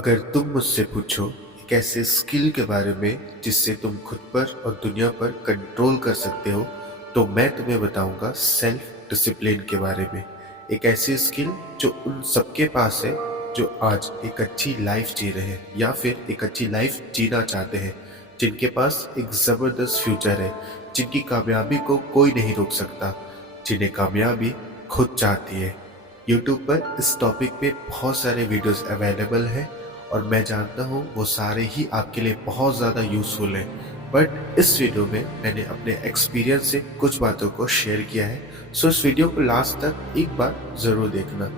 अगर तुम मुझसे पूछो एक ऐसे स्किल के बारे में जिससे तुम खुद पर और दुनिया पर कंट्रोल कर सकते हो, तो मैं तुम्हें बताऊंगा सेल्फ डिसिप्लिन के बारे में। एक ऐसी स्किल जो उन सबके पास है जो आज एक अच्छी लाइफ जी रहे हैं या फिर एक अच्छी लाइफ जीना चाहते हैं, जिनके पास एक जबरदस्त फ्यूचर है, जिनकी कामयाबी को कोई नहीं रोक सकता, जिन्हें कामयाबी खुद चाहती है। यूट्यूब पर इस टॉपिक पे बहुत सारे वीडियोस अवेलेबल हैं और मैं जानता हूँ वो सारे ही आपके लिए बहुत ज़्यादा यूज़फुल हैं। बट इस वीडियो में मैंने अपने एक्सपीरियंस से कुछ बातों को शेयर किया है, सो इस वीडियो को लास्ट तक एक बार ज़रूर देखना।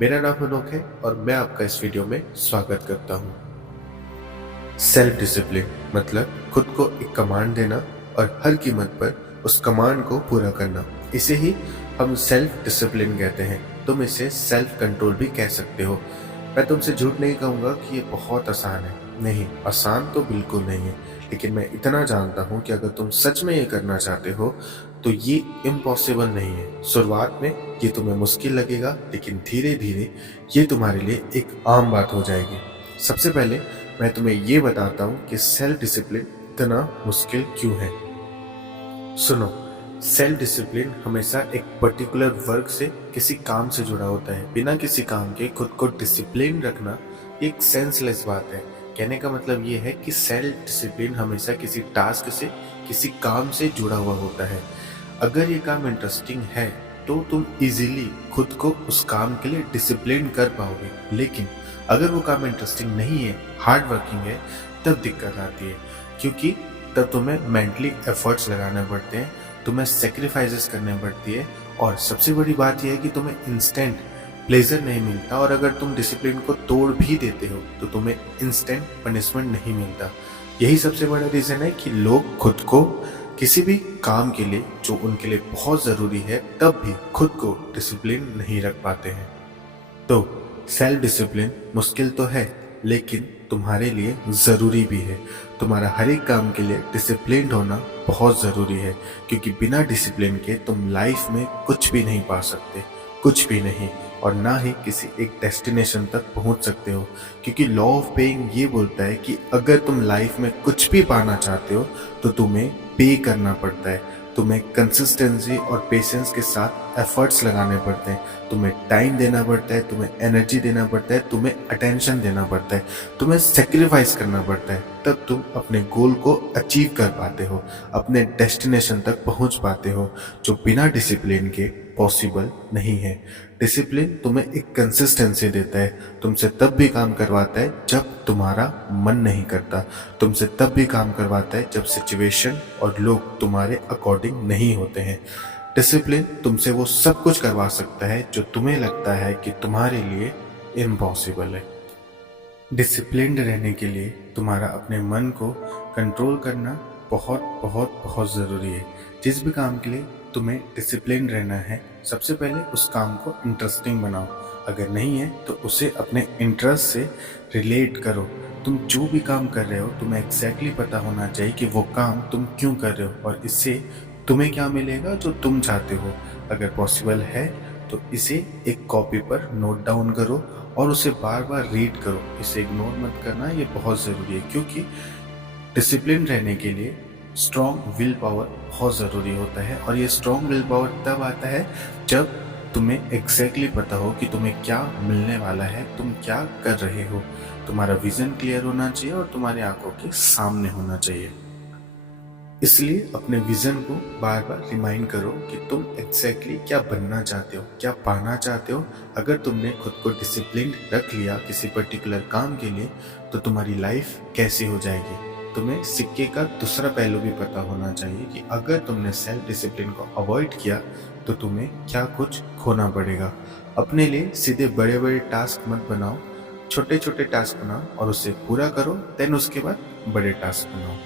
मेरा नाम अनोख है और मैं आपका इस वीडियो में स्वागत करता हूँ। सेल्फ डिसिप्लिन मतलब खुद को एक कमांड देना और हर कीमत पर उस कमांड को पूरा करना, इसे ही हम सेल्फ डिसिप्लिन कहते हैं। तुम इसे सेल्फ कंट्रोल भी कह सकते हो। मैं तुमसे झूठ नहीं कहूँगा कि ये बहुत आसान है, नहीं, आसान तो बिल्कुल नहीं है, लेकिन मैं इतना जानता हूँ कि अगर तुम सच में ये करना चाहते हो तो ये इम्पॉसिबल नहीं है। शुरुआत में ये तुम्हें मुश्किल लगेगा, लेकिन धीरे धीरे ये तुम्हारे लिए एक आम बात हो जाएगी। सबसे पहले मैं तुम्हें ये बताता हूँ कि सेल्फ डिसिप्लिन इतना मुश्किल क्यों है। सुनो, सेल्फ डिसिप्लिन हमेशा एक पर्टिकुलर वर्क से, किसी काम से जुड़ा होता है। बिना किसी काम के खुद को डिसिप्लिन रखना एक सेंसलेस बात है। कहने का मतलब ये है कि सेल्फ डिसिप्लिन हमेशा किसी टास्क से, किसी काम से जुड़ा हुआ होता है। अगर ये काम इंटरेस्टिंग है तो तुम इजीली खुद को उस काम के लिए डिसिप्लिन कर पाओगे, लेकिन अगर वो काम इंटरेस्टिंग नहीं है, हार्ड वर्किंग है, तब दिक्कत आती है, क्योंकि तब तुम्हें मेंटली एफर्ट्स लगाने पड़ते हैं, तुम्हें सेक्रीफाइसेस करने पड़ती है, और सबसे बड़ी बात यह है कि तुम्हें इंस्टेंट प्लेजर नहीं मिलता, और अगर तुम डिसिप्लिन को तोड़ भी देते हो तो तुम्हें इंस्टेंट पनिशमेंट नहीं मिलता। यही सबसे बड़ा रीज़न है कि लोग खुद को किसी भी काम के लिए जो उनके लिए बहुत ज़रूरी है, तब भी खुद को डिसिप्लिन नहीं रख पाते हैं। तो सेल्फ डिसिप्लिन मुश्किल तो है, लेकिन तुम्हारे लिए ज़रूरी भी है। तुम्हारा हर एक काम के लिए डिसिप्लिन्ड होना बहुत ज़रूरी है, क्योंकि बिना डिसिप्लिन के तुम लाइफ में कुछ भी नहीं पा सकते, कुछ भी नहीं, और ना ही किसी एक डेस्टिनेशन तक पहुंच सकते हो। क्योंकि लॉ ऑफ पेइंग ये बोलता है कि अगर तुम लाइफ में कुछ भी पाना चाहते हो तो तुम्हें पे करना पड़ता है, तुम्हें कंसिस्टेंसी और पेशेंस के साथ एफर्ट्स लगाने पड़ते हैं, तुम्हें टाइम देना पड़ता है, तुम्हें एनर्जी देना पड़ता है, तुम्हें अटेंशन देना पड़ता है, तुम्हें सेक्रीफाइस करना पड़ता है, तब तुम अपने गोल को अचीव कर पाते हो, अपने डेस्टिनेशन तक पहुंच पाते हो, जो बिना डिसिप्लिन के पॉसिबल नहीं है। डिसिप्लिन तुम्हें एक कंसिस्टेंसी देता है, तुमसे तब भी काम करवाता है जब तुम्हारा मन नहीं करता, तुमसे तब भी काम करवाता है जब सिचुएशन और लोग तुम्हारे अकॉर्डिंग नहीं होते हैं। डिसिप्लिन तुमसे वो सब कुछ करवा सकता है जो तुम्हें लगता है कि तुम्हारे लिए इम्पॉसिबल है। डिसिप्लिन्ड रहने के लिए तुम्हारा अपने मन को कंट्रोल करना बहुत बहुत बहुत ज़रूरी है। जिस भी काम के लिए तुम्हें डिसिप्लिन रहना है, सबसे पहले उस काम को इंटरेस्टिंग बनाओ। अगर नहीं है तो उसे अपने इंटरेस्ट से रिलेट करो। तुम जो भी काम कर रहे हो, तुम्हें एग्जैक्टली पता होना चाहिए कि वो काम तुम क्यों कर रहे हो और इससे तुम्हें क्या मिलेगा जो तुम चाहते हो। अगर पॉसिबल है तो इसे एक कॉपी पर नोट डाउन करो और उसे बार बार रीड करो। इसे इग्नोर मत करना, ये बहुत ज़रूरी है, क्योंकि डिसिप्लिन रहने के लिए स्ट्रॉन्ग विल पावर बहुत ज़रूरी होता है। और ये स्ट्रॉन्ग विल पावर तब आता है जब तुम्हें एग्जैक्टली पता हो कि तुम्हें क्या मिलने वाला है, तुम क्या कर रहे हो। तुम्हारा विज़न क्लियर होना चाहिए और तुम्हारी आंखों के सामने होना चाहिए। इसलिए अपने विज़न को बार बार रिमाइंड करो कि तुम एग्जैक्टली क्या बनना चाहते हो, क्या पाना चाहते हो। अगर तुमने खुद को डिसिप्लिन रख लिया किसी पर्टिकुलर काम के लिए, तो तुम्हारी लाइफ कैसी हो जाएगी। तुम्हें सिक्के का दूसरा पहलू भी पता होना चाहिए कि अगर तुमने सेल्फ डिसिप्लिन को अवॉइड किया तो तुम्हें क्या कुछ खोना पड़ेगा। अपने लिए सीधे बड़े बड़े टास्क मत बनाओ, छोटे छोटे टास्क बनाओ और उसे पूरा करो, देन उसके बाद बड़े टास्क बनाओ।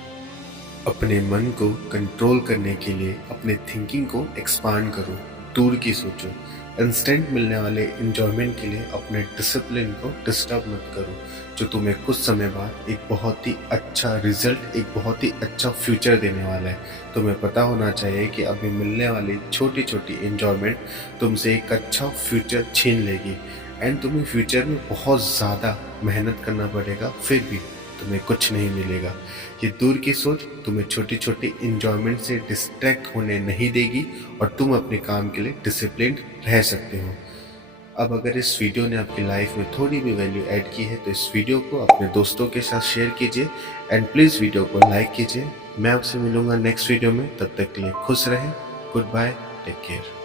अपने मन को कंट्रोल करने के लिए अपने थिंकिंग को एक्सपांड करो, दूर की सोचो। इंस्टेंट मिलने वाले एंजॉयमेंट के लिए अपने डिसिप्लिन को डिस्टर्ब मत करो, जो तुम्हें कुछ समय बाद एक बहुत ही अच्छा रिजल्ट, एक बहुत ही अच्छा फ्यूचर देने वाला है। तुम्हें पता होना चाहिए कि अभी मिलने वाली छोटी छोटी एंजॉयमेंट तुमसे एक अच्छा फ्यूचर छीन लेगी। एंड तुम्हें फ्यूचर में बहुत ज़्यादा मेहनत करना पड़ेगा, फिर भी तुम्हें कुछ नहीं मिलेगा। ये दूर की सोच तुम्हें छोटी छोटी इंजॉयमेंट से डिस्ट्रैक्ट होने नहीं देगी और तुम अपने काम के लिए डिसिप्लिन्ड रह सकते हो। अब अगर इस वीडियो ने आपकी लाइफ में थोड़ी भी वैल्यू ऐड की है तो इस वीडियो को अपने दोस्तों के साथ शेयर कीजिए एंड प्लीज़ वीडियो को लाइक कीजिए। मैं आपसे मिलूंगा नेक्स्ट वीडियो में, तब तक के लिए खुश रहें। Goodbye, take care.